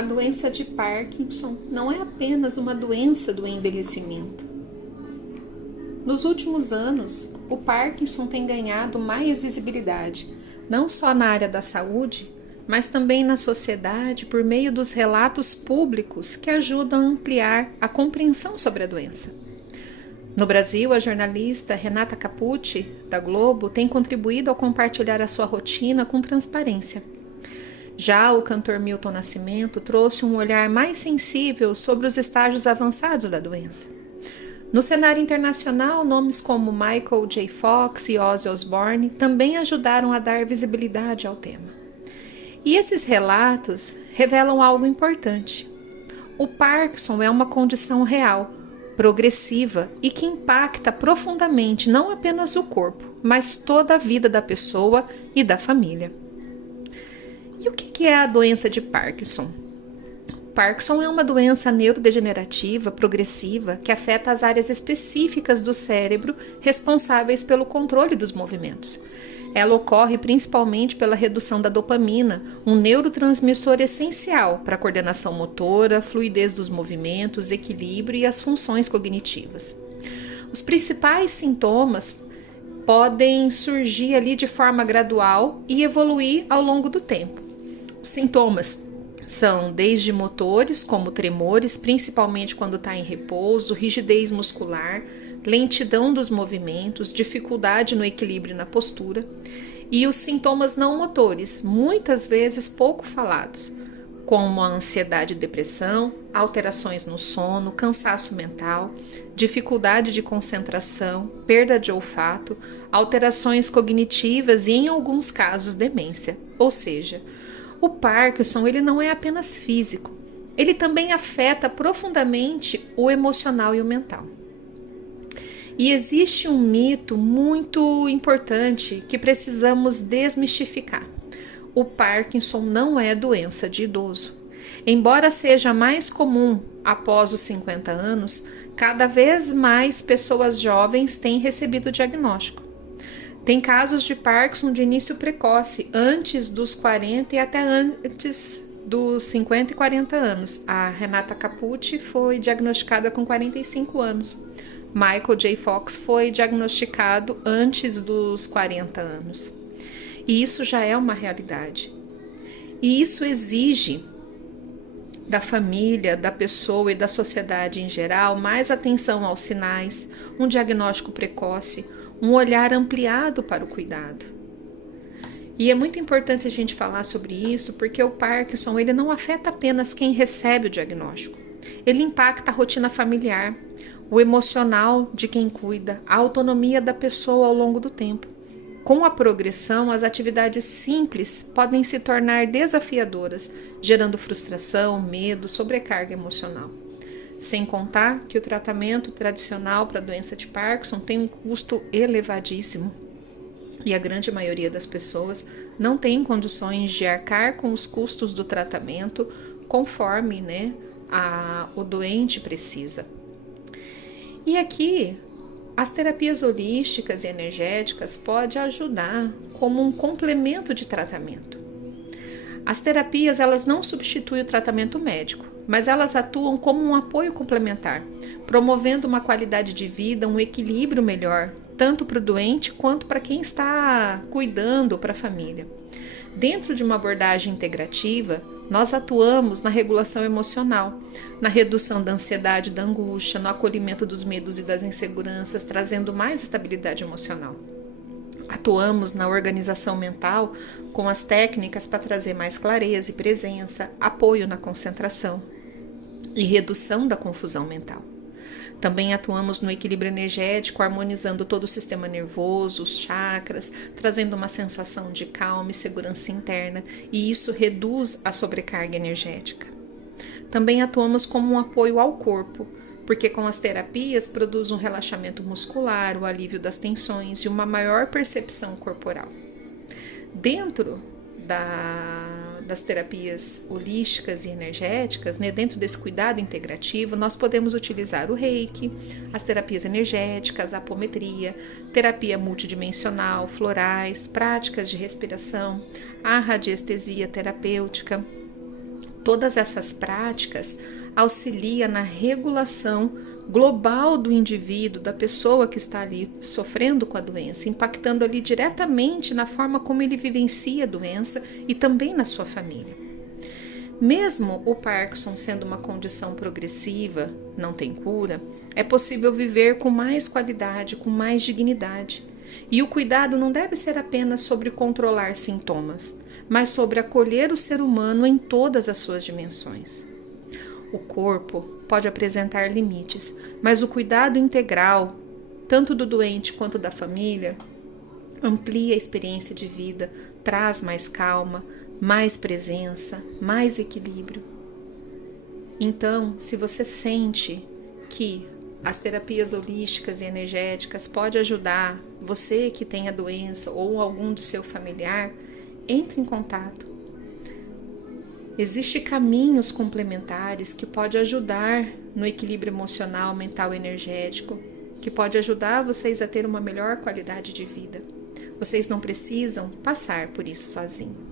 A doença de Parkinson não é apenas uma doença do envelhecimento. Nos últimos anos, o Parkinson tem ganhado mais visibilidade, não só na área da saúde, mas também na sociedade por meio dos relatos públicos que ajudam a ampliar a compreensão sobre a doença. No Brasil, a jornalista Renata Capucci, da Globo, tem contribuído ao compartilhar a sua rotina com transparência. Já o cantor Milton Nascimento trouxe um olhar mais sensível sobre os estágios avançados da doença. No cenário internacional, nomes como Michael J. Fox e Ozzy Osbourne também ajudaram a dar visibilidade ao tema. E esses relatos revelam algo importante. O Parkinson é uma condição real, progressiva e que impacta profundamente não apenas o corpo, mas toda a vida da pessoa e da família. E o que é a doença de Parkinson? Parkinson é uma doença neurodegenerativa progressiva que afeta as áreas específicas do cérebro responsáveis pelo controle dos movimentos. Ela ocorre principalmente pela redução da dopamina, um neurotransmissor essencial para a coordenação motora, fluidez dos movimentos, equilíbrio e as funções cognitivas. Os principais sintomas podem surgir ali de forma gradual e evoluir ao longo do tempo. Os sintomas são desde motores, como tremores, principalmente quando está em repouso, rigidez muscular, lentidão dos movimentos, dificuldade no equilíbrio e na postura, e os sintomas não motores, muitas vezes pouco falados, como a ansiedade e depressão, alterações no sono, cansaço mental, dificuldade de concentração, perda de olfato, alterações cognitivas e, em alguns casos, demência. Ou seja, o Parkinson ele não é apenas físico, ele também afeta profundamente o emocional e o mental. E existe um mito muito importante que precisamos desmistificar. O Parkinson não é doença de idoso. Embora seja mais comum após os 50 anos, cada vez mais pessoas jovens têm recebido o diagnóstico. Tem casos de Parkinson de início precoce, antes dos 40 e até antes dos 50 e 40 anos. A Renata Capucci foi diagnosticada com 45 anos. Michael J. Fox foi diagnosticado antes dos 40 anos. E isso já é uma realidade. E isso exige da família, da pessoa e da sociedade em geral mais atenção aos sinais, um diagnóstico precoce, um olhar ampliado para o cuidado. E é muito importante a gente falar sobre isso porque o Parkinson ele não afeta apenas quem recebe o diagnóstico. Ele impacta a rotina familiar, o emocional de quem cuida, a autonomia da pessoa ao longo do tempo. Com a progressão, as atividades simples podem se tornar desafiadoras, gerando frustração, medo, sobrecarga emocional. Sem contar que o tratamento tradicional para a doença de Parkinson tem um custo elevadíssimo. E a grande maioria das pessoas não tem condições de arcar com os custos do tratamento conforme o doente precisa. E aqui, as terapias holísticas e energéticas podem ajudar como um complemento de tratamento. As terapias elas não substituem o tratamento médico, mas elas atuam como um apoio complementar, promovendo uma qualidade de vida, um equilíbrio melhor, tanto para o doente quanto para quem está cuidando para a família. Dentro de uma abordagem integrativa, nós atuamos na regulação emocional, na redução da ansiedade e da angústia, no acolhimento dos medos e das inseguranças, trazendo mais estabilidade emocional. Atuamos na organização mental com as técnicas para trazer mais clareza e presença, apoio na concentração e redução da confusão mental. Também atuamos no equilíbrio energético, harmonizando todo o sistema nervoso, os chakras, trazendo uma sensação de calma e segurança interna, e isso reduz a sobrecarga energética. Também atuamos como um apoio ao corpo, porque com as terapias produz um relaxamento muscular, o alívio das tensões e uma maior percepção corporal. Dentro das terapias holísticas e energéticas, dentro desse cuidado integrativo, nós podemos utilizar o Reiki, as terapias energéticas, a apometria, terapia multidimensional, florais, práticas de respiração, a radiestesia terapêutica, Todas essas práticas auxiliam na regulação global do indivíduo, da pessoa que está ali sofrendo com a doença, impactando ali diretamente na forma como ele vivencia a doença e também na sua família. Mesmo o Parkinson sendo uma condição progressiva, não tem cura, é possível viver com mais qualidade, com mais dignidade. E o cuidado não deve ser apenas sobre controlar sintomas, mas sobre acolher o ser humano em todas as suas dimensões. O corpo pode apresentar limites, mas o cuidado integral, tanto do doente quanto da família, amplia a experiência de vida, traz mais calma, mais presença, mais equilíbrio. Então, se você sente que as terapias holísticas e energéticas podem ajudar você que tem a doença ou algum do seu familiar, entre em contato. Existem caminhos complementares que podem ajudar no equilíbrio emocional, mental e energético, que pode ajudar vocês a ter uma melhor qualidade de vida. Vocês não precisam passar por isso sozinhos.